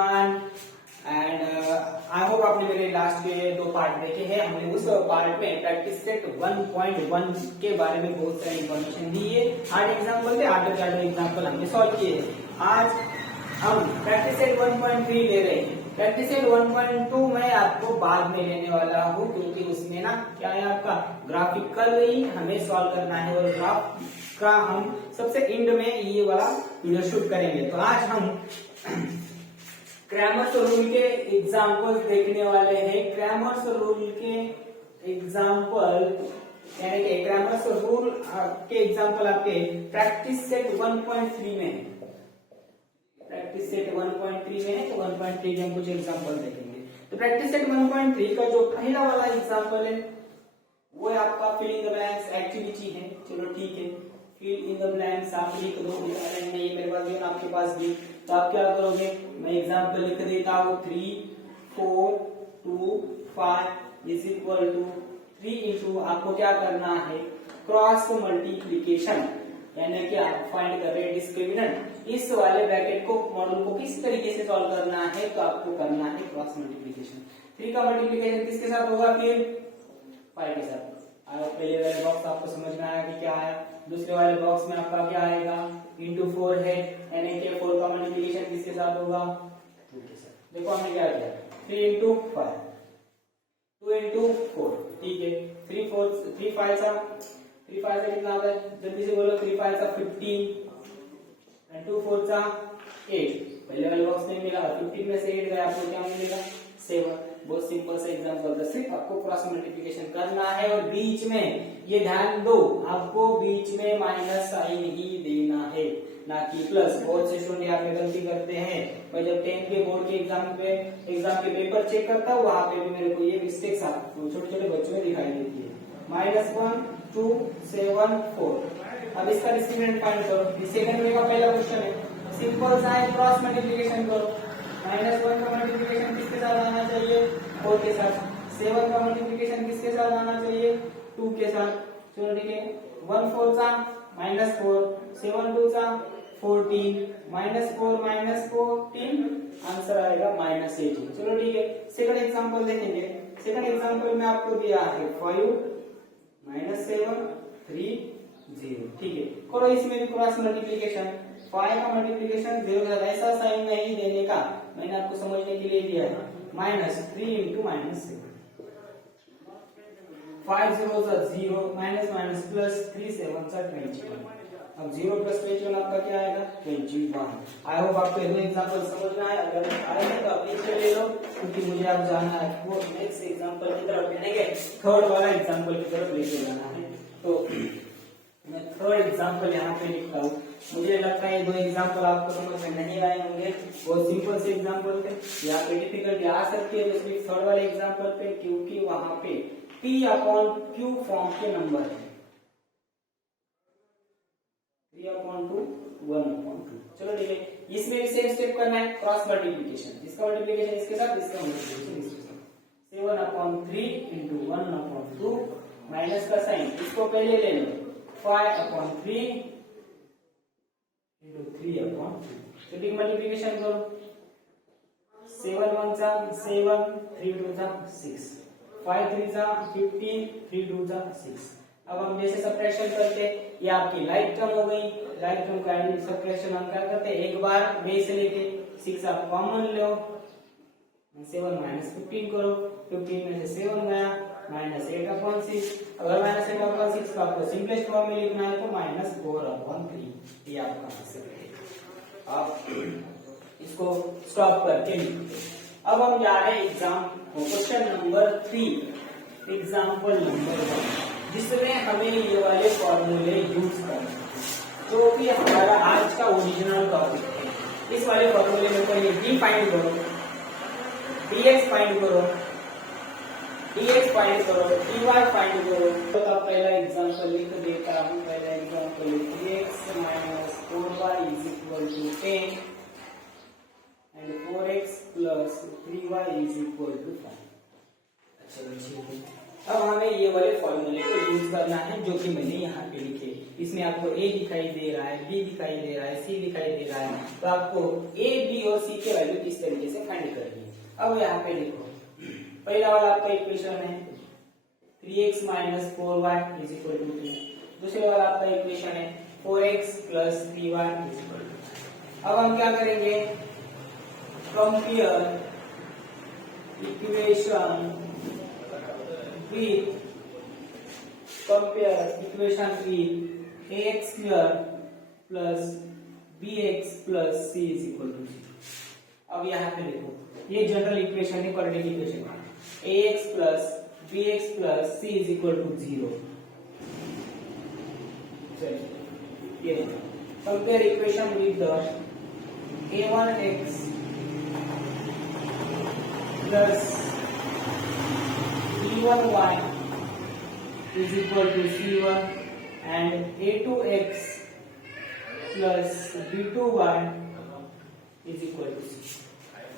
Everyone and I hope आपने मेरे last के 2 पार्ट देखे हैं। हमने उस पार्ट में प्रैक्टिस सेट 1.1 के बारे में बहुत सारी इंफॉर्मेशन दी है। 8 एग्जाम्पल थे, 8 एग्जाम्पल हमने सॉल्व किए। आज हम प्रैक्टिस सेट 1.3 ले रहे हैं। प्रैक्टिस सेट 1.2 मैं आपको बाद में लेने वाला हूँ, क्योंकि उसमें ना क्या है, आपका ग्राफिकल ही हमें सॉल्व करना है और ग्राफ का हम सबसे एंड में ये वाला वीडियो शूट करेंगे। तो आज हम क्रैमर्स रूल के एग्जांपल्स देखने वाले हैं। क्रैमर्स रूल के एग्जांपल यानी कि क्रैमर्स रूल के एग्जांपल आपके प्रैक्टिस सेट 1.3 में है। प्रैक्टिस सेट 1.3 में है, तो 1.3 के हम कुछ एग्जांपल देखेंगे। तो प्रैक्टिस सेट 1.3 का जो पहला वाला एग्जांपल है वो है आपका fill in the blanks activity है। चलो ठीक है, फिल इन द ब्लैंक्स आप लिख दो। ये मेरे पास है, आपके पास भी। तो आप क्या करोगे, मैं एग्जांपल लिख देता हूँ। 3 4 2 5 इज इक्वल टू 3 इंटू आपको क्या करना है, क्रॉस मल्टीप्लीकेशन, यानी कि आप फाइंड कर रहे हैं डिस्क्रिमिनेंट। इस वाले ब्रैकेट को मॉडल को किस तरीके से सॉल्व करना है, तो आपको करना है क्रॉस मल्टीप्लीकेशन। 3 का मल्टीप्लीकेशन किसके साथ होगा, फिर 5 के साथ। पहले वाले बॉक्स आपको समझ में आया कि क्या है। दूसरे वाले बॉक्स में आपका क्या आएगा, इंटू 4 है, यानी कि 4 का मल्टीप्लीकेशन किसके साथ होगा, 2 के साथ। देखो हमने क्या किया, 3 इंटू 5, 2 इंटू 4, ठीक है। 3 5 सा कितना आता है, जल्दी से बोलो। 3 5 सा 15 एंड 2 4 सा 8। पहले वाले बॉक्स में मिला 15 में से 8 गया, आपको क्या मिलेगा, 7। बहुत सिंपल सा एग्जांपल था, सिर्फ आपको क्रॉस मल्टीप्लिकेशन करना है और बीच में ये ध्यान दो, आपको बीच में माइनस साइन ही देना है, ना कि प्लस। बहुत से स्टूडेंट यहाँ पे गलती करते हैं। मैं जब 10th के बोर्ड के एग्जाम के पेपर चेक करता हूँ, वहां पे भी मेरे को ये मिस्टेक्स छोटे छोटे बच्चों में दिखाई देती है। -1 2 7 4। अब इसका डिस्क्रिमिनेंट फाइंड करो। सेकंड में का पहला क्वेश्चन है, सिंपल सा है, क्रॉस मल्टीप्लिकेशन करो। -1 का मल्टीप्लिकेशन किसके साथ आना चाहिए, 4 के साथ। 7 का मल्टीप्लिकेशन किसके साथ आना चाहिए, 2 के साथ। चलो ठीक है, 1 4 सा -4, 7 2 सा 14, -4 -14, आंसर आएगा -18। चलो ठीक है, सेकंड एग्जांपल देखेंगे। सेकंड एग्जांपल में आपको दिया है 5 -7 3 0, ठीक है। करो इसमें भी क्रॉस मल्टीप्लिकेशन। 5 का मल्टीप्लिकेशन 0 के साथ, ऐसा साइन नहीं देने का, मैंने आपको समझने के लिए दिया है। -3 इंटू -7, 5 0 0, माइनस प्लस 3 7 21। अब 0 प्लस 21 आपका क्या आएगा, 21। आई होप आपको ये एग्जांपल समझ में आया। अगर आए हैं तो आप नीचे ले लो, क्योंकि मुझे अब जाना है वो नेक्स्ट एग्जांपल की तरफ, यानी कि थर्ड वाला एग्जांपल की तरफ लेके जाना है। तो मैं थर्ड एग्जांपल यहाँ पे लिखता हूँ। मुझे लगता है 2 एग्जांपल आपको समझ में नहीं आए होंगे, बहुत सिंपल से एग्जांपल थे। यहाँ पे डिफिकल्टी आ सकती है सिर्फ थर्ड वाले एग्जांपल पे, क्योंकि वहां पे P/Q फॉर्म के नंबर है। 3/2 1/2। चलो ठीक है, इसमें भी सेम स्टेप करना है, क्रॉस मल्टीप्लिकेशन। इसका मल्टीप्लिकेशन इसके साथ, इसका मल्टीप्लिकेशन इसके साथ। 7/3 इंटू 1/2 माइनस का साइन, इसको पहले ले लो। 5/3 इंटू 3/2। तो मल्टीप्लिकेशन करो। 7 1 सा 7, 3 2 सा 6, 5 3 सा 15, 3 2 सा 6। अब हम जैसे सब्ट्रैक्शन करते, ये आपकी लाइक टर्म हो गई। लाइक टर्म का सब्ट्रैक्शन हम क्या करते हैं, एक बार बेस लेके 6 आप कॉमन लो, 7 -15 करो। 15 में से 7 गया, -8/6। अगर -8/6 का आपको सिंपलेस्ट फॉर्म में लिखना है तो -4/3, ये आपका आंसर है। आप इसको स्टॉप करके लिखते। अब हम जा रहे हैं क्वेश्चन नंबर 3, एग्जाम्पल नंबर 1, जिसमें हमें ये वाले फॉर्मूले यूज करने हैं, जो कि हमारा आज का ओरिजिनल टॉपिक है। इस वाले फॉर्मूले में पहले डी फाइंड करो, dx फाइंड करो, dx फाइंड करो, dy फाइंड करो। तो पहला एग्जांपल लिख देता हूं। पहला example, dx - 4y = 10 and 4x + 3y = 5। अच्छा ठीक है, अब हमें ये वाले फॉर्मूले को यूज करना है, जो कि मैंने यहाँ पे लिखे। इसमें आपको ए दिखाई दे रहा है, बी दिखाई दे रहा है, सी दिखाई दे रहा है, तो आपको ए, बी और सी के वैल्यू किस तरीके से फाइंड करनी है। अब यहाँ पे लिखो, पहला वाला आपका इक्वेशन है 3x - 4y = 2। दूसरे वाला आपका इक्वेशन है 4x + 3y = 2। अब हम क्या करेंगे, compare equation with ax² plus bx plus c = 0। अब यहाँ पे देखो, ये जनरल इक्वेशन है, quadratic equation ax plus bx plus c = 0। चलिए ये compare equation with the a1x plus b1y = c1 and a2x plus b2y = c।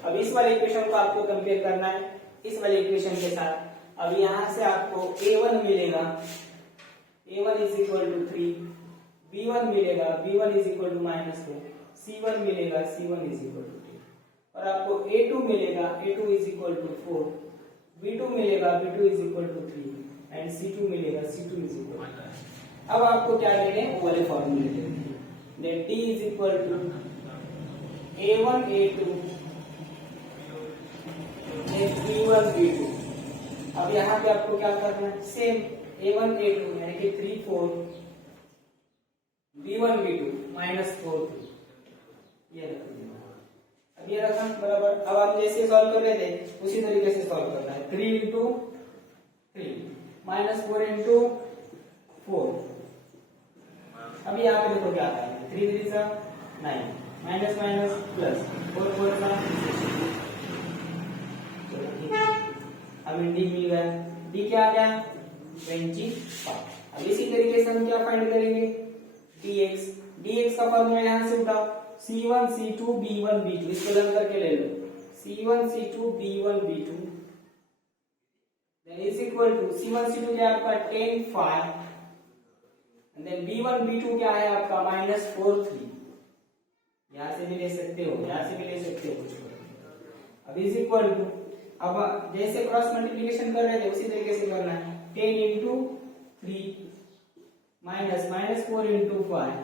अब इस वाले इक्वेशन को आपको कंपेयर करना है इस वाले इक्वेशन के साथ। अब यहां से आपको a1 मिलेगा, a1 = 3, b1 मिलेगा, b1 = -4, c1 मिलेगा, c1 = 2, और आपको a2 मिलेगा, a2 = 4, b2 मिलेगा, b2 = 3 एंड c2 मिलेगा, c2 = 1। अब आपको क्या लेने हैं, वो वाले फॉर्मूले लेने हैं। Then d = a1 a2 b1 b2। अब यहाँ पे आपको क्या करना है, सेम a1 a2 यानी कि 3 4, b1 b2 -4 3, ये रख दिया। अब ये रखा बराबर। अब आप जैसे सॉल्व कर रहे थे उसी तरीके से सॉल्व करना है। 3 × 3 -4 × 4। अब यहाँ पे देखो क्या आता है, 3 3 सा 9, माइनस माइनस प्लस, 4 4 सा 16। हमें डी मिल गया, डी क्या आ गया 25। अब इसी तरीके से हम क्या फाइंड करेंगे, dx। dx का फॉर्मूला यहां से उठाओ, c1 c2 b1 b2, इसको लग करके ले लो, c1 c2 b1 b2 then is equal to c1 c2 क्या है आपका 10 5 and then b1 b2 क्या है आपका -4 3। यहां से भी ले सकते हो, यहां से भी ले सकते हो कुछ। अब इज इक्वल टू, अब जैसे क्रॉस मल्टीप्लिकेशन कर रहे थे उसी तरीके से करना है, 10 × 3 माइनस -4 × 5,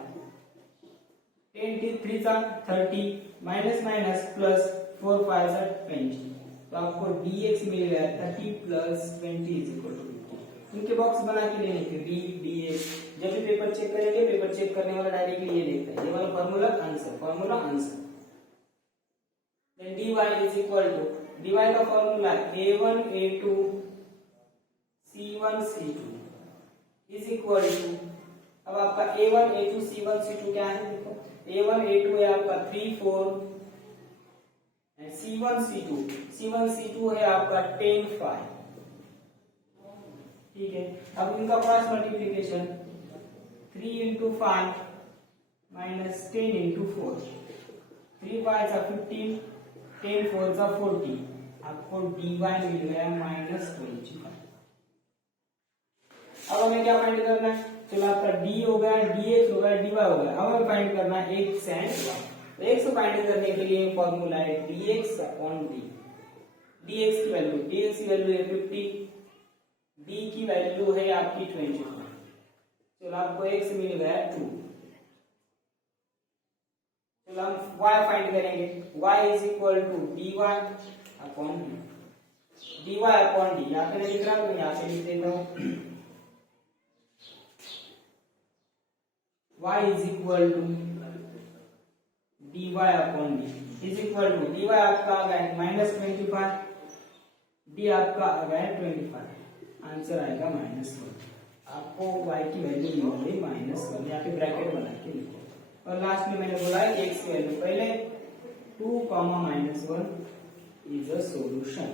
10 3 सा 30 माइनस माइनस प्लस 4 5 सा 20। तो आपको dx मिल गया 30 + 20 = 50। इनके बॉक्स बना के लेने के d dx। जब भी पेपर चेक करेंगे, पेपर चेक करने वाला डायरेक्टली ये देखता है, ये वाला formula answer. Then dy = dy का formula a1 a2 c1 c2 is equal to, अब आपका a1 a2 c1 c2 क्या है, देखो a1 a2 है आपका 3 4 एंड c1 c2 है आपका 10 5। ठीक है, अब इनका क्रॉस मल्टीप्लिकेशन 3 × 5 - 10 × 4, 3 5 सा 15, 10 4 सा 40। आपको dy मिल गया -25। अब हमें क्या फाइंड करना है, चलो आपका d हो गया, dx हो गया, dy हो गया। अब हमें फाइंड करना है x एंड y। तो x फाइंड करने के लिए फॉर्मूला है dx/d। dx की वैल्यू है 50, d की वैल्यू है आपकी 25। चलो आपको x मिल गया 2। चलो हम y फाइंड करेंगे, y = dy/d। dy/d यहाँ पे नहीं लिख रहा हूँ, यहाँ पे लिख देता हूँ, y = dy/d dy आपका आ गया -25, d आपका आ गया 25, आंसर आएगा -1। आपको y की वैल्यू मिल गई -1, यहाँ पे ब्रैकेट बना के लिखो। और लास्ट में मैंने बोला है x की वैल्यू पहले 2, -1 इज अ सॉल्यूशन।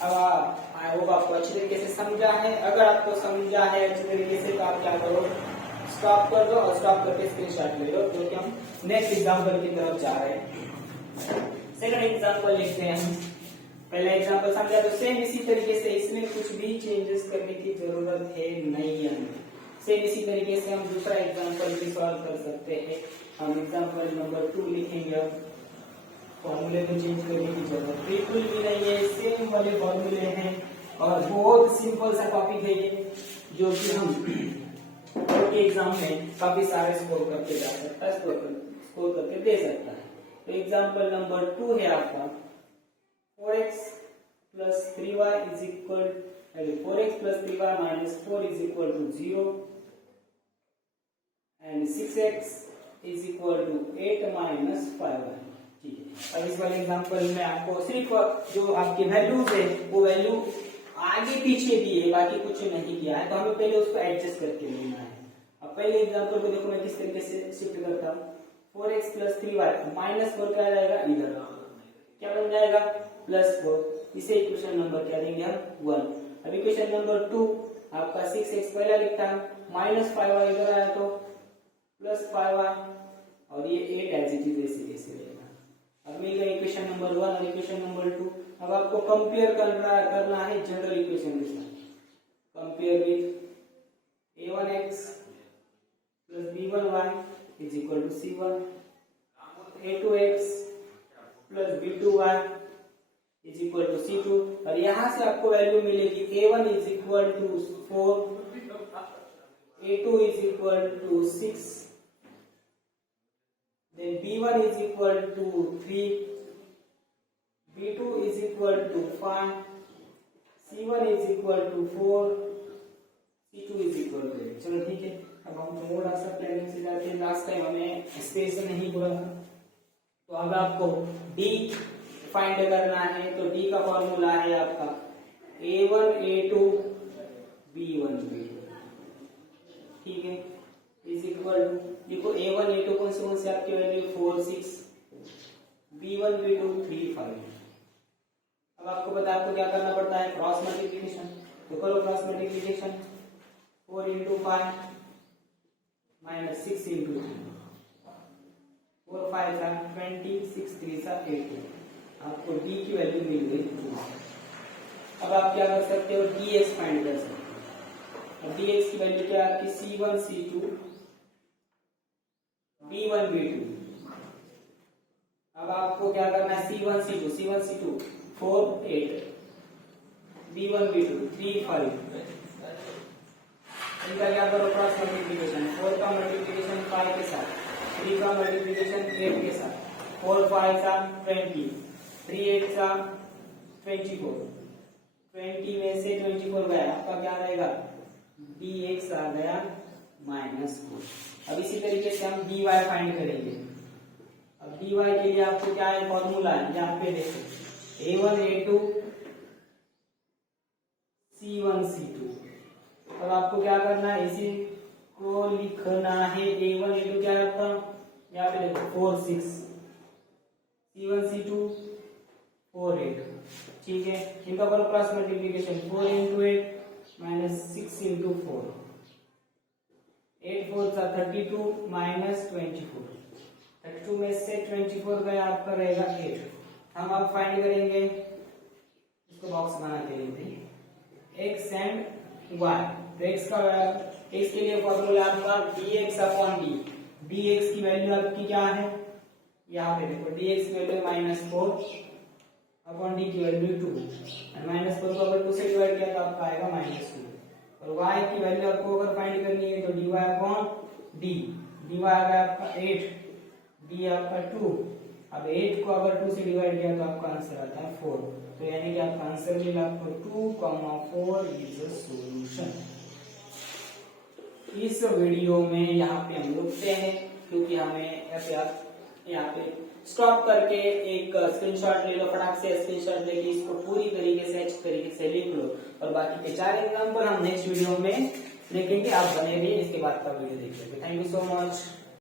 अब आई होप आपको अच्छी तरीके से समझा है। अगर आपको समझा है अच्छी तरीके से तो आप क्या करो, स्टॉप कर दो और स्टॉप करके स्क्रीनशॉट ले लो, क्योंकि हम नेक्स्ट एग्जांपल की तरफ जा रहे हैं। सेकंड एग्जांपल लिखते हैं हम। पहला एग्जांपल समझा तो सेम इसी तरीके से, इसमें कुछ भी चेंजेस करने की जरूरत है नहीं है। सेम इसी तरीके से हम दूसरा एग्जांपल भी सॉल्व कर सकते हैं। हम एग्जांपल नंबर 2 लिखेंगे। अब फॉर्मूले को चेंज करने की जरूरत बिल्कुल भी नहीं है, सेम वाले फॉर्मूले हैं और बहुत सिंपल सा टॉपिक है ये, जो कि हम एग्जाम में काफी सारे स्कोर करके जा सकता है, स्कोर करके दे सकता है। तो एग्जांपल नंबर 2 है आपका 4x plus 3y is equal 4x plus 3y minus 4 is equal to 0 and 6x is equal to 8 minus 5y। ठीक है, अब इस वाले एग्जांपल में आपको सिर्फ जो आपकी वैल्यूज है वो वैल्यू आगे पीछे भी है, बाकी कुछ नहीं किया है, तो हमें पहले उसको एडजस्ट करके लेना है। अब पहले एग्जांपल को देखो मैं किस तरीके से शिफ्ट करता हूँ। 4x plus 3y माइनस 4 क्या जाएगा इधर, क्या बन जाएगा +4, इसे इक्वेशन नंबर क्या देंगे हम 1। अब इक्वेशन नंबर 2 आपका 6x पहला लिखता है, -5y इधर आया तो +5y और ये 8 एज इट इज ऐसे कैसे रहेगा। अब मिल गया इक्वेशन नंबर 1 और इक्वेशन नंबर 2। अब आपको कंपेयर करना है जनरल इक्वेशन के साथ। Compare with a1x plus b1y is equal to c1, a2x plus b2y is equal to c2 और यहां से आपको वैल्यू मिलेगी a1 is equal to 4, a2 is equal to 6, then b1 is equal to 3, b2 is equal to 5, c1 is equal to 4, c2 is equal to 8। चलो ठीक है, अब हम थोड़ा सा प्लानिंग से जाते हैं। लास्ट टाइम हमें स्पेस नहीं बोला था, तो अब आपको d फाइंड करना है। तो d का फॉर्मूला है आपका a1 a2 b1 b2, ठीक है, इज इक्वल टू देखो a1 a2 कौन से आपके वैल्यू 4 6, b1 b2 3 5। अब आपको पता है आपको क्या करना पड़ता है, क्रॉस मल्टीप्लिकेशन। तो करो cross multiplication, 4 into 5 minus 6 into 3, 4 5 are 20, 6 3 are 18। आपको d की वैल्यू मिल गई। अब आप क्या कर सकते हो, dx फाइंड कर सकते हो। अब dx की वैल्यू क्या है आपकी c1 c2 b1 b2। अब आपको क्या करना है, c1 c2 4 8, b1 b2 3 5, इनका क्या करो क्रॉस मल्टीप्लिकेशन। 4 का मल्टीप्लिकेशन 5 के साथ, 3 का मल्टीप्लिकेशन 8 के साथ, 4 5 का 20, 3 8 का 24, 20 में से 24 गया, आपका क्या रहेगा dx आ गया -4। अब इसी तरीके से हम dy फाइंड करेंगे। अब dy के लिए आपको क्या है फॉर्मूला है, यहाँ पे देखो a1 a2 c1 c2। अब आपको क्या करना है, इसी को लिखना है। a1 a2 क्या है आपका, यहाँ पे देखो 4 6, c1 c2 4 8, ठीक है। इनका करो cross multiplication, 4 into 8 minus 6 into 4, 8 4 32 minus 24, 32 में से 24 गया आपका रहेगा 8। हम आप फाइंड करेंगे, इसको बॉक्स बना के लेते x एंड y। तो x के लिए फॉर्मूला आपका dx/d। dx की वैल्यू आपकी क्या है, यहाँ पे देखो dx की वैल्यू -4/d की वैल्यू 2, और -4 को अगर 2 से डिवाइड किया तो आपका आएगा -2। और y की वैल्यू आपको अगर फाइंड करनी है तो dy/d, dy आएगा आपका 8, d आपका 2। अब 8 को अगर 2 से डिवाइड किया तो आपका आंसर आता है 4। तो यानी कि आपका आंसर मिला आपको 2,4 इज अ सॉल्यूशन। इस वीडियो में यहाँ पे हम रुकते हैं, क्योंकि हमें ऐसे आप यहाँ पे स्टॉप करके एक स्क्रीनशॉट ले लो, फटाक से स्क्रीनशॉट लेके इसको पूरी तरीके से अच्छी तरीके से लिख लो, और बाकी के 4 एग्जाम्पल हम नेक्स्ट वीडियो में देखेंगे। आप बने रहिए, इसके बाद का वीडियो देखेंगे। Thank you so much.